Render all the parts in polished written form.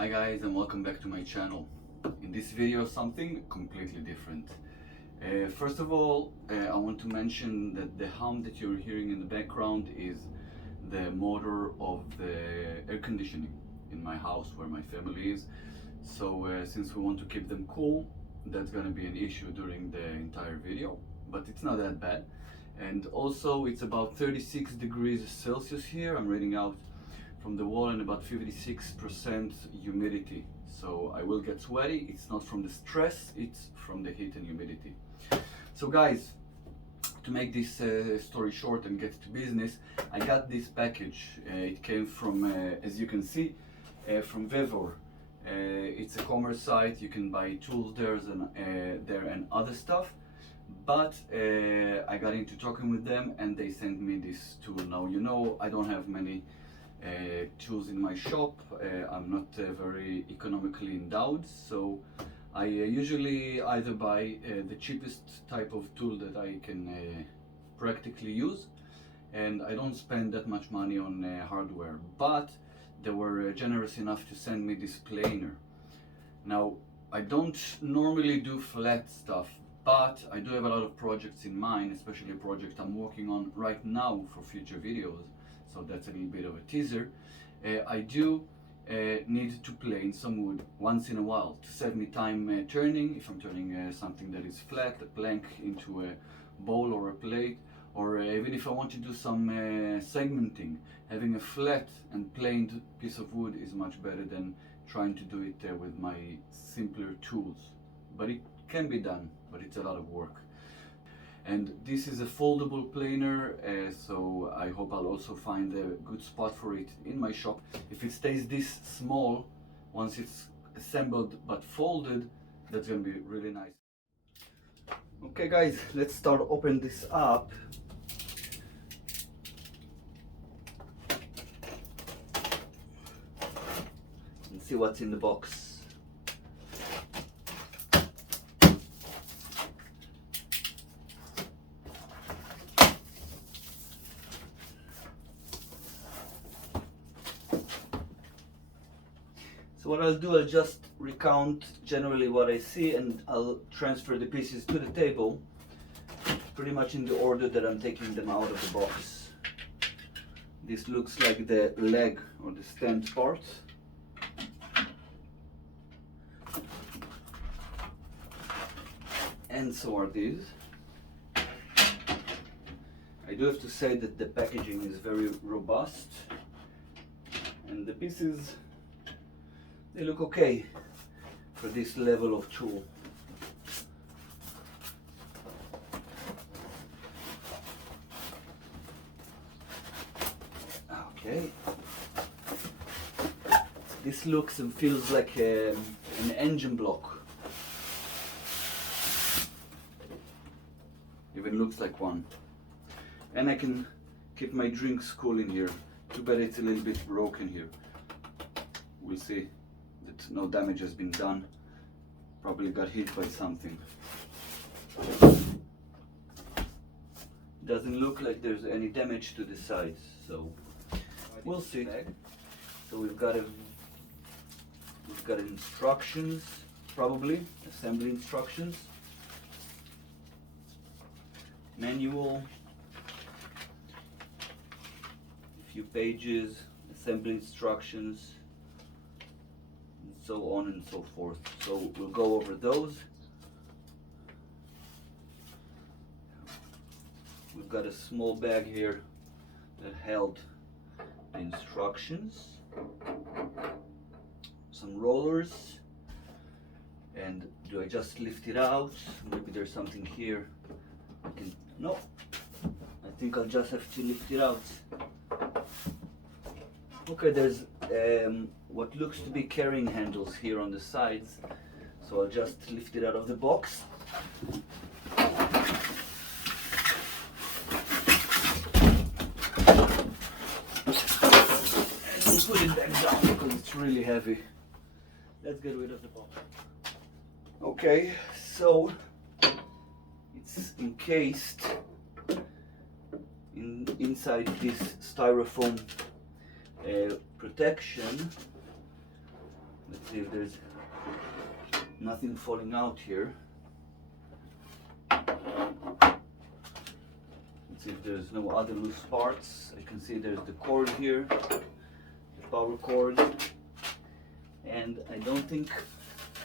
Hi guys, and welcome back to my channel. In this video, something completely different. First of all, I want to mention that the hum that you're hearing in the background is the motor of the air conditioning in my house where my family is. So since we want to keep them cool, that's going to be an issue during the entire video, but it's not that bad. And also it's about 36 degrees Celsius here. I'm reading out from the wall, and about 56% humidity. So I will get sweaty. It's not from the stress, it's from the heat and humidity. So guys, to make this story short and get to business, I got this package. It came from, as you can see, from VEVOR. It's a commerce site. You can buy tools there and other stuff. But I got into talking with them and they sent me this tool. Now, you know, I don't have many tools in my shop. I'm not very economically endowed, so I usually either buy the cheapest type of tool that I can practically use, and I don't spend that much money on hardware. But they were generous enough to send me this planer. Now, I don't normally do flat stuff, but I do have a lot of projects in mind, especially a project I'm working on right now for future videos. So that's a little bit of a teaser. I do need to plane some wood once in a while to save me time turning. If I'm turning something that is flat, a plank into a bowl or a plate, or even if I want to do some segmenting, having a flat and planed piece of wood is much better than trying to do it with my simpler tools. But it can be done, but it's a lot of work. And this is a foldable planer, so I hope I'll also find a good spot for it in my shop. If it stays this small, once it's assembled but folded, that's going to be really nice. Okay guys, let's start open this up. And see what's in the box. So what I'll do, I'll just recount generally what I see, and I'll transfer the pieces to the table pretty much in the order that I'm taking them out of the box. This looks like the leg or the stand part. And so are these. I do have to say that the packaging is very robust, and the pieces, they look okay for this level of tool. Okay. This looks and feels like an engine block. Even looks like one. And I can keep my drinks cool in here. Too bad it's a little bit broken here. We'll see that no damage has been done. Probably got hit by something. Doesn't look like there's any damage to the sides, so we'll see. So we've got instructions, probably assembly instructions, manual, a few pages, assembly instructions, so on and so forth. So we'll go over those. We've got a small bag here that held the instructions, some rollers, and do I just lift it out? Maybe there's something here. No, I think I'll just have to lift it out. Okay, there's what looks to be carrying handles here on the sides, so I'll just lift it out of the box. And put it back down because it's really heavy. Let's get rid of the box. Okay, so it's encased inside this styrofoam protection. Let's see if there's nothing falling out here. Let's see if there's no other loose parts. I can see there's the cord here, the power cord, and I don't think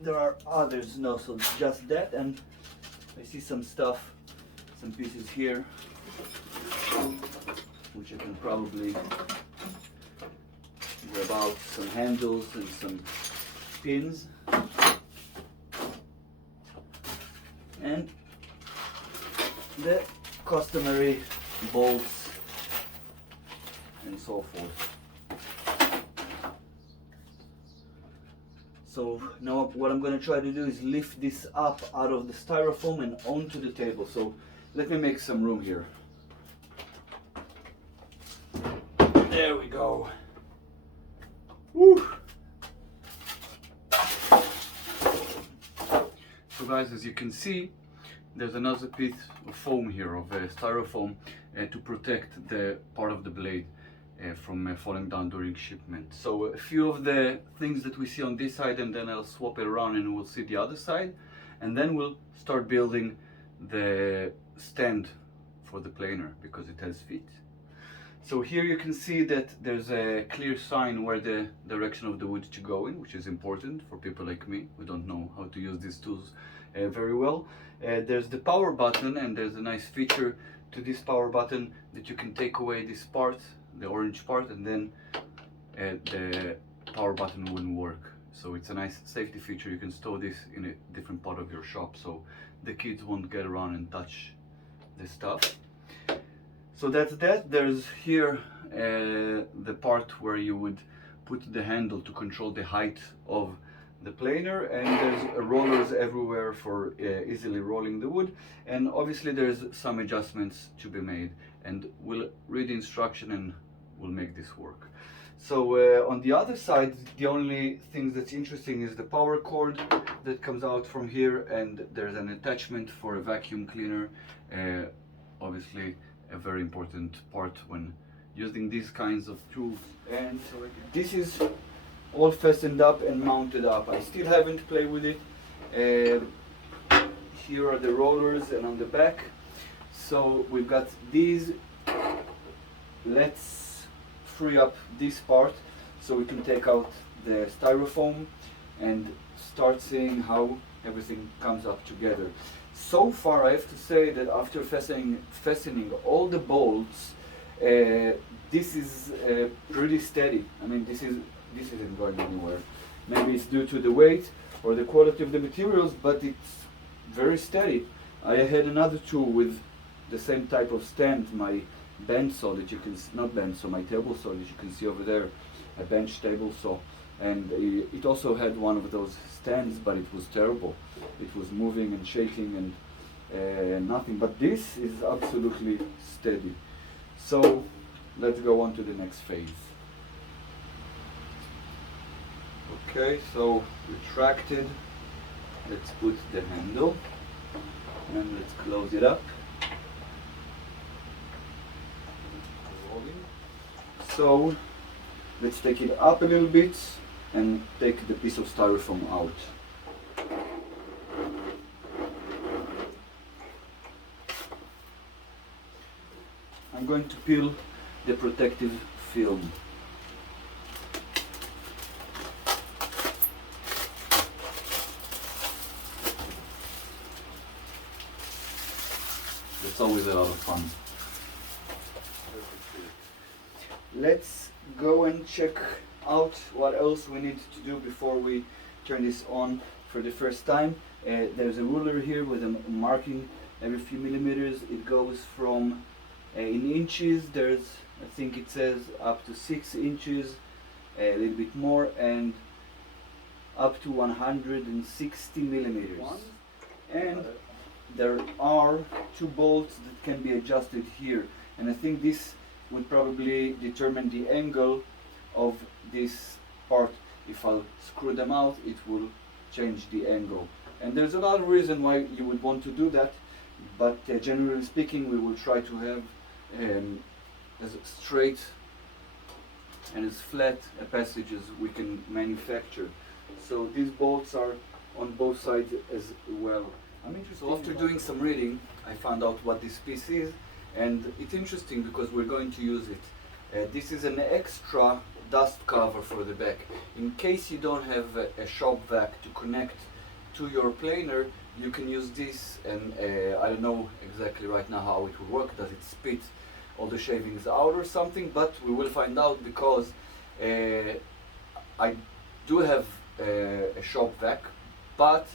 there are others. No, so just that, and I see some stuff, some pieces here, which I can probably grab out, some handles and some pins, and the customary bolts and so forth. So now what I'm going to try to do is lift this up out of the styrofoam and onto the table. So let me make some room here. There we go. Woo! So guys, as you can see, there's another piece of foam here, of styrofoam, to protect the part of the blade from falling down during shipment. So a few of the things that we see on this side, and then I'll swap it around and we'll see the other side, and then we'll start building the stand for the planer because it has feet. So here you can see that there's a clear sign where the direction of the wood to go in, which is important for people like me who don't know how to use these tools very well. There's the power button, and there's a nice feature to this power button that you can take away this part, the orange part, and then the power button wouldn't work. So it's a nice safety feature. You can store this in a different part of your shop so the kids won't get around and touch this stuff. So that's that. There's here the part where you would put the handle to control the height of the planer, and there's rollers everywhere for easily rolling the wood, and obviously there's some adjustments to be made, and we'll read the instruction and we'll make this work. So on the other side, the only thing that's interesting is the power cord that comes out from here, and there's an attachment for a vacuum cleaner, obviously a very important part when using these kinds of tools. And so this is all fastened up and mounted up. I still haven't played with it. Here are the rollers, and on the back, so we've got these. Let's free up this part so we can take out the styrofoam and start seeing how everything comes up together. So far I have to say that after fastening all the bolts, this is pretty steady. I mean, this isn't going anywhere. Maybe it's due to the weight or the quality of the materials, but it's very steady. I had another tool with the same type of stand, my bench saw that you can, not bench saw, my table saw that you can see over there, a bench table saw, and it also had one of those stands, but it was terrible. It was moving and shaking and nothing, but this is absolutely steady. So let's go on to the next phase. Okay, so retracted, let's put the handle and let's close it up. So let's take it up a little bit and take the piece of styrofoam out. I'm going to peel the protective film. It's always a lot of fun. Let's go and check out what else we need to do before we turn this on for the first time. There's a ruler here with a marking every few millimeters. It goes from in inches, there's, I think it says up to 6 inches, a little bit more, and up to 160 millimeters. And there are 2 bolts that can be adjusted here, and I think this would probably determine the angle of this part. If I'll screw them out, it will change the angle. And there's a lot of reason why you would want to do that, but generally speaking, we will try to have as straight and as flat a passage as we can manufacture. So these bolts are on both sides as well. So after doing some reading, I found out what this piece is, and it's interesting because we're going to use it. This is an extra dust cover for the back. In case you don't have a shop vac to connect to your planer, you can use this, and I don't know exactly right now how it will work. Does it spit all the shavings out or something? But we will find out, because I do have a shop vac, but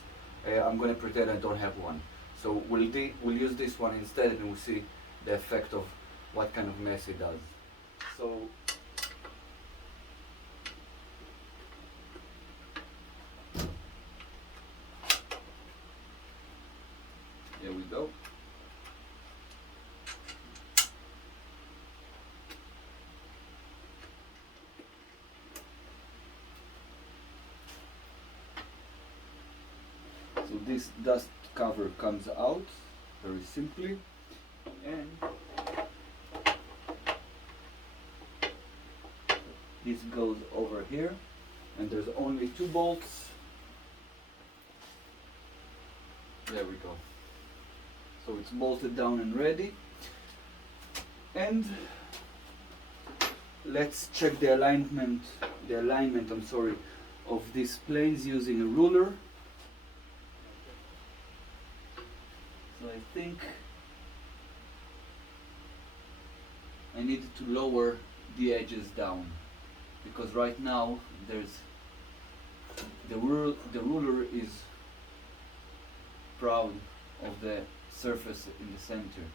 I'm going to pretend I don't have one. So we'll use this one instead, and we'll see the effect of what kind of mess it does. So here we go. So this dust cover comes out very simply, and this goes over here, and there's only 2 bolts. There we go. So it's bolted down and ready. And let's check the alignment, of these planes using a ruler. So I think I need to lower the edges down, because right now there's the ruler is proud of the surface in the center.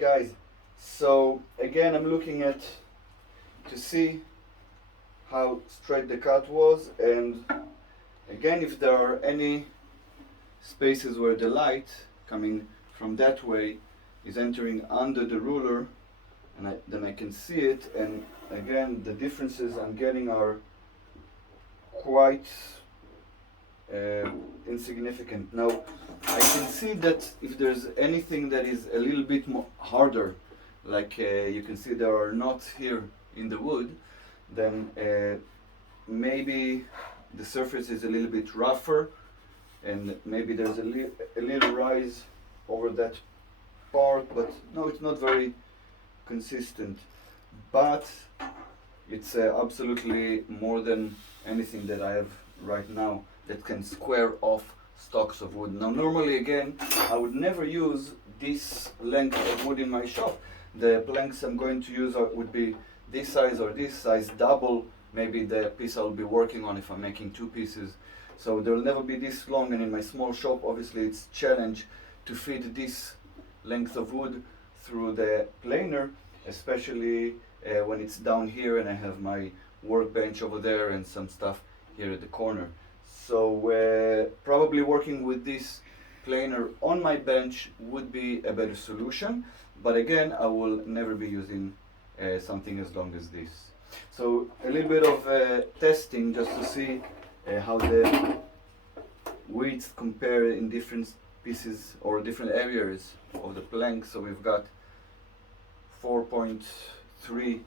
Guys, so again I'm looking at to see how straight the cut was, and again if there are any spaces where the light coming from that way is entering under the ruler, and then I can see it, and again the differences I'm getting are quite insignificant. Now I can see that if there's anything that is a little bit more harder, like you can see there are knots here in the wood, then maybe the surface is a little bit rougher, and maybe there's a little rise over that part, but no, it's not very consistent. But it's absolutely more than anything that I have right now that can square off stalks of wood. Now normally, again, I would never use this length of wood in my shop. The planks I'm going to use would be this size or this size, double maybe the piece I'll be working on if I'm making 2 pieces. So there will never be this long, and in my small shop obviously it's a challenge to fit this length of wood through the planer, especially when it's down here and I have my workbench over there and some stuff here at the corner. So probably working with this planer on my bench would be a better solution, but again I will never be using something as long as this. So a little bit of testing just to see how the widths compare in different pieces or different areas of the plank. So we've got 4.3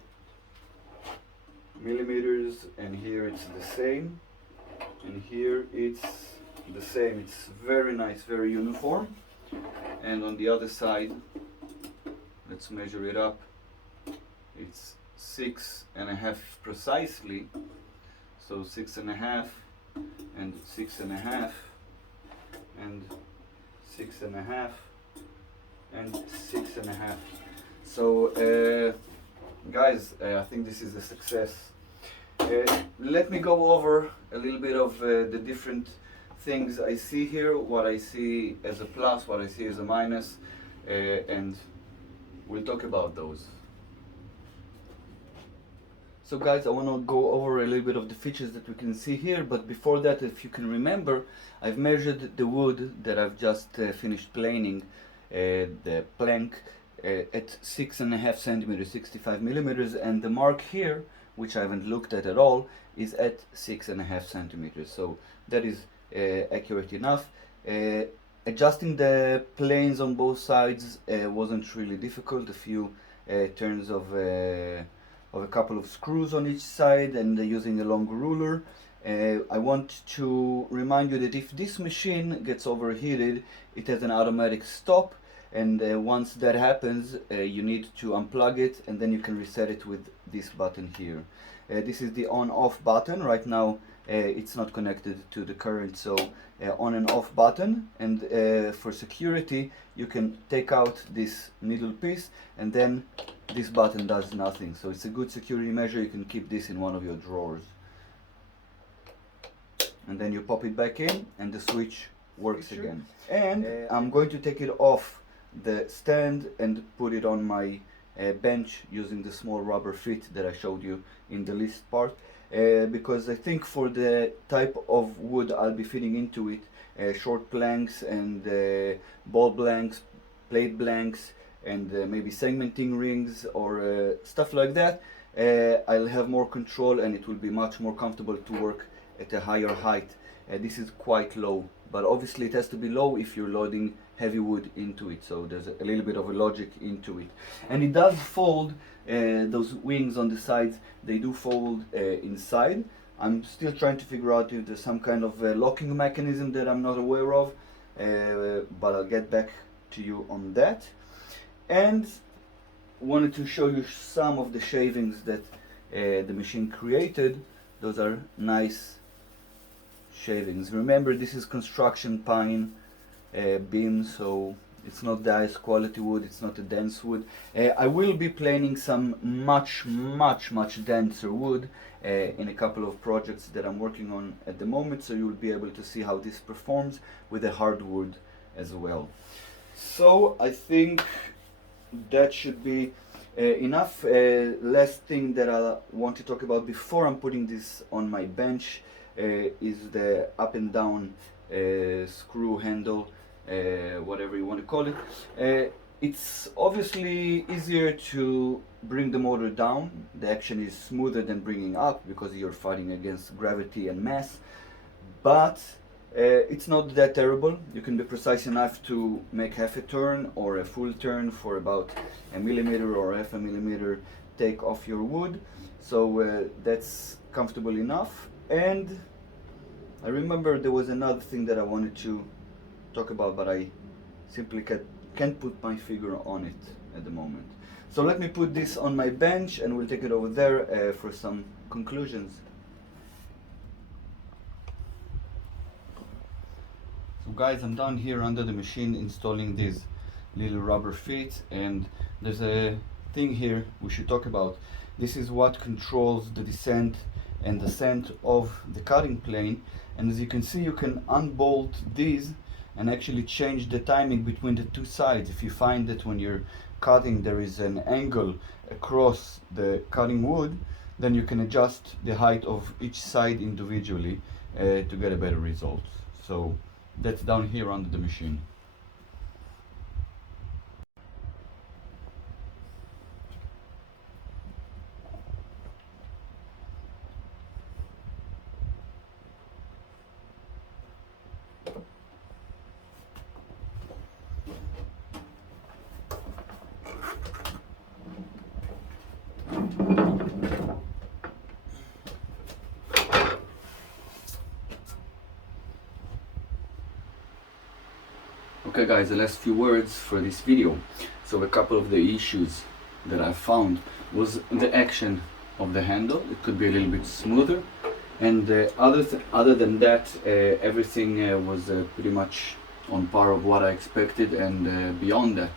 millimeters, and here it's the same, and here it's the same. It's very nice, very uniform. And on the other side, let's measure it up. It's 6.5 precisely, so 6.5 and 6.5 and 6.5 and 6.5. So guys, I think this is a success. Let me go over a little bit of the different things I see here, what I see as a plus, what I see as a minus, and we'll talk about those. So guys, I want to go over a little bit of the features that we can see here, but before that, if you can remember, I've measured the wood that I've just finished planing, the plank, at 6.5 centimeters, 65 millimeters, and the mark here, which I haven't looked at all, is at 6.5 centimeters. So that is accurate enough. Adjusting the planes on both sides wasn't really difficult. A few turns of a couple of screws on each side and using a long ruler. I want to remind you that if this machine gets overheated, it has an automatic stop, and once that happens, you need to unplug it, and then you can reset it with this button here. This is the on-off button. Right now it's not connected to the current, so on and off button, and for security you can take out this middle piece, and then this button does nothing. So it's a good security measure. You can keep this in one of your drawers, and then you pop it back in and the switch works again. And I'm going to take it off the stand and put it on my bench using the small rubber feet that I showed you in the list part, because I think for the type of wood I'll be fitting into it, short planks and ball blanks, plate blanks, and maybe segmenting rings or stuff like that, I'll have more control and it will be much more comfortable to work at a higher height. This is quite low, but obviously it has to be low if you're loading heavy wood into it, so there's a little bit of a logic into it. And it does fold, those wings on the sides, they do fold inside. I'm still trying to figure out if there's some kind of locking mechanism that I'm not aware of, but I'll get back to you on that. And wanted to show you some of the shavings that the machine created. Those are nice shavings. Remember, this is construction pine beam, so it's not the highest quality wood, it's not a dense wood. I will be planing some much denser wood in a couple of projects that I'm working on at the moment, so you'll be able to see how this performs with a hardwood as well. So I think that should be enough. Last thing that I want to talk about before I'm putting this on my bench is the up and down screw handle, whatever you want to call it. It's obviously easier to bring the motor down. The action is smoother than bringing up because you're fighting against gravity and mass, but it's not that terrible. You can be precise enough to make half a turn or a full turn for about a millimeter or half a millimeter take off your wood, so that's comfortable enough. And I remember there was another thing that I wanted to talk about, but I simply can't put my finger on it at the moment. So let me put this on my bench and we'll take it over there for some conclusions. So guys, I'm down here under the machine installing these little rubber feet, and there's a thing here we should talk about. This is what controls the descent and ascent of the cutting plane, and as you can see, you can unbolt these and actually change the timing between the two sides. If you find that when you're cutting there is an angle across the cutting wood, then you can adjust the height of each side individually to get a better result. So that's down here under the machine. Okay guys, the last few words for this video. So a couple of the issues that I found was the action of the handle. It could be a little bit smoother, and other than that, everything was pretty much on par of what I expected, and beyond that,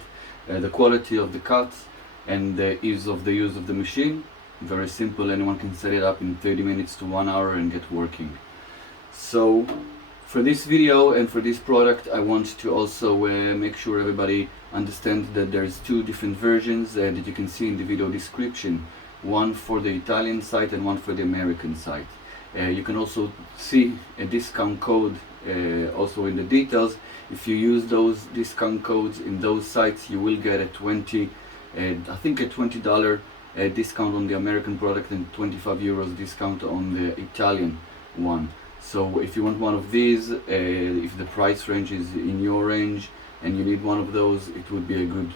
the quality of the cuts and the ease of the use of the machine. Very simple, anyone can set it up in 30 minutes to 1 hour and get working. So for this video and for this product, I want to also make sure everybody understands that there's two different versions that you can see in the video description. One for the Italian site and one for the American site. You can also see a discount code also in the details. If you use those discount codes in those sites, you will get a $20 discount on the American product and 25 euros discount on the Italian one. So if you want one of these, if the price range is in your range and you need one of those, it would be a good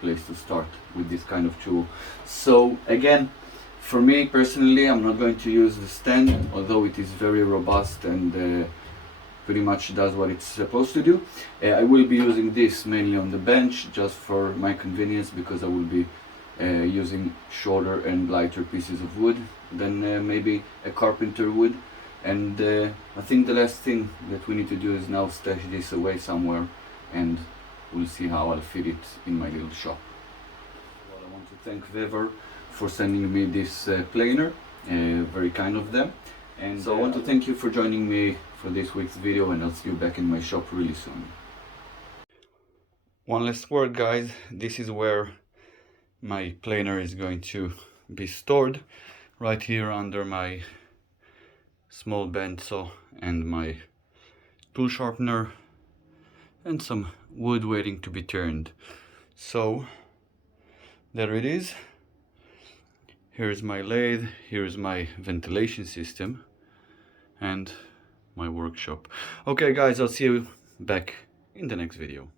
place to start with this kind of tool. So again, for me personally, I'm not going to use the stand, although it is very robust and pretty much does what it's supposed to do. I will be using this mainly on the bench just for my convenience, because I will be using shorter and lighter pieces of wood than maybe a carpenter would. And I think the last thing that we need to do is now stash this away somewhere, and we'll see how I'll fit it in my little shop. Well, I want to thank VEVOR for sending me this planer, very kind of them. And so I want to thank you for joining me for this week's video, and I'll see you back in my shop really soon. One last word, guys, this is where my planer is going to be stored, right here under my small bandsaw and my tool sharpener and some wood waiting to be turned. So there it is. Here's my lathe, here's my ventilation system and my workshop. Okay guys, I'll see you back in the next video.